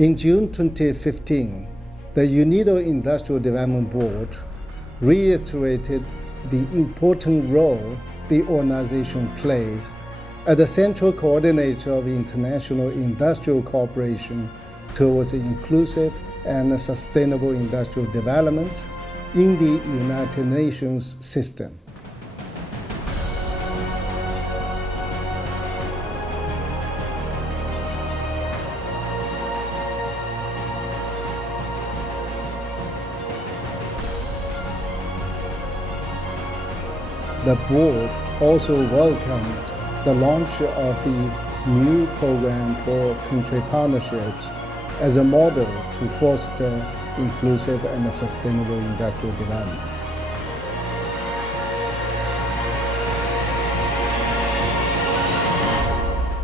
In June 2015, the UNIDO Industrial Development Board reiterated the important role the organization plays as the central coordinator of international industrial cooperation towards inclusive and sustainable industrial development in the United Nations system. The board also welcomed the launch of the new program for country partnerships as a model to foster inclusive and sustainable industrial development.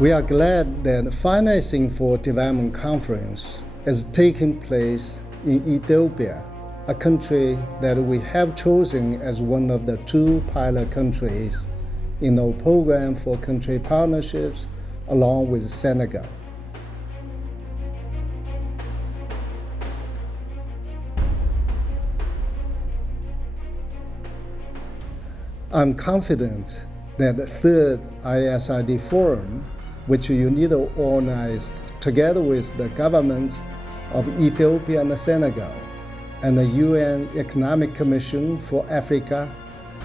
We are glad that Financing for Development Conference is taking place in Ethiopia, a country that we have chosen as one of the 2 pilot countries in our program for country partnerships, along with Senegal. I'm confident that the 3rd ISID Forum, which UNIDO organized together with the governments of Ethiopia and Senegal, and the UN Economic Commission for Africa,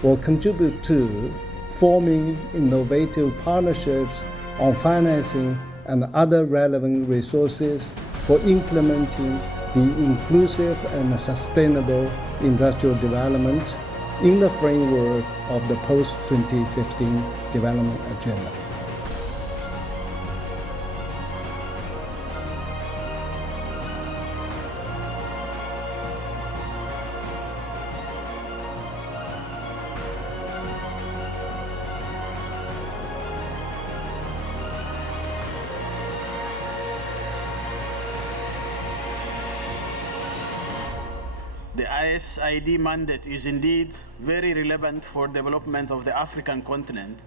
will contribute to forming innovative partnerships on financing and other relevant resources for implementing the inclusive and sustainable industrial development in the framework of the post-2015 development agenda. The ISID mandate is indeed very relevant for development of the African continent,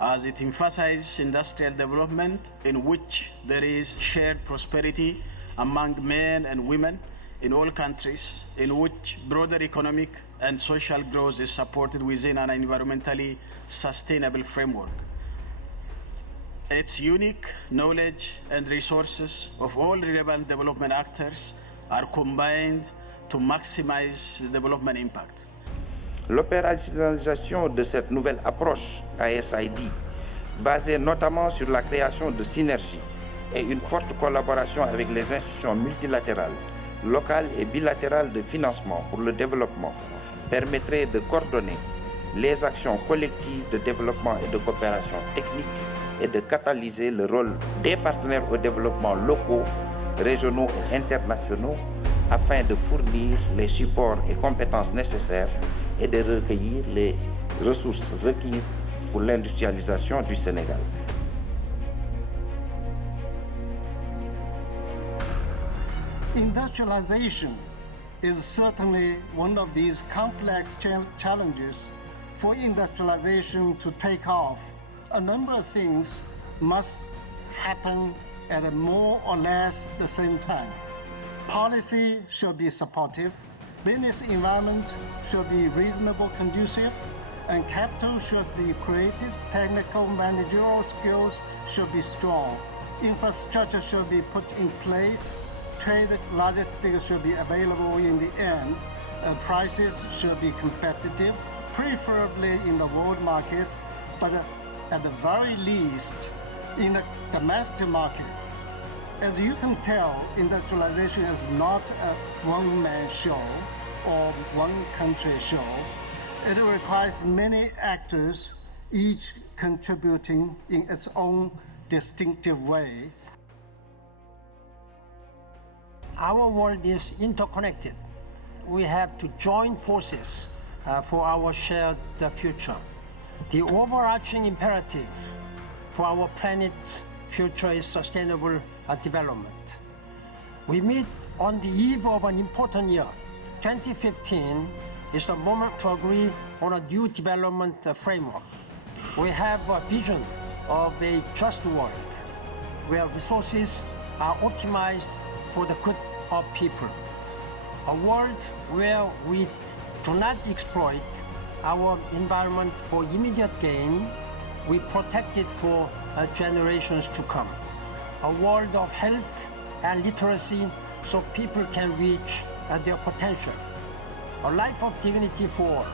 as it emphasizes industrial development in which there is shared prosperity among men and women in all countries, in which broader economic and social growth is supported within an environmentally sustainable framework. Its unique knowledge and resources of all relevant development actors are combined to maximize the development impact. L'opérationnalisation de cette nouvelle approche ISID, basée notamment sur la création de synergies et une forte collaboration avec les institutions multilatérales, locales et bilatérales de financement pour le développement, permettrait de coordonner les actions collectives de développement et de coopération technique et de catalyser le rôle des partenaires au développement locaux, régionaux et internationaux afin de fournir les supports et compétences nécessaires et de recueillir les ressources requises pour l'industrialisation du Sénégal. Industrialization is certainly one of these complex challenges. For industrialization to take off, a number of things must happen at a more or less the same time. Policy should be supportive, business environment should be reasonable, conducive, and capital should be created, technical managerial skills should be strong, infrastructure should be put in place, trade logistics should be available in the end, and prices should be competitive, preferably in the world market, but at the very least in the domestic market. As you can tell, industrialization is not a one-man show or one-country show. It requires many actors, each contributing in its own distinctive way. Our world is interconnected. We have to join forces for our shared future. The overarching imperative for our planet's future is sustainable development. We meet on the eve of an important year. 2015 is the moment to agree on a new development framework. We have a vision of a just world where resources are optimized for the good of people. A world where we do not exploit our environment for immediate gain, we protect it for generations to come. A world of health and literacy so people can reach their potential. A life of dignity for all.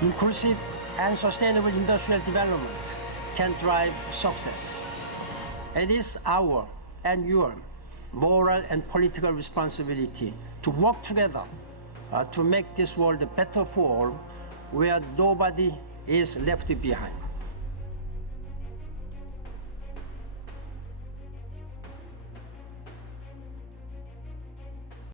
Inclusive and sustainable industrial development can drive success. It is our and your moral and political responsibility to work together to make this world better for all, where nobody is left behind.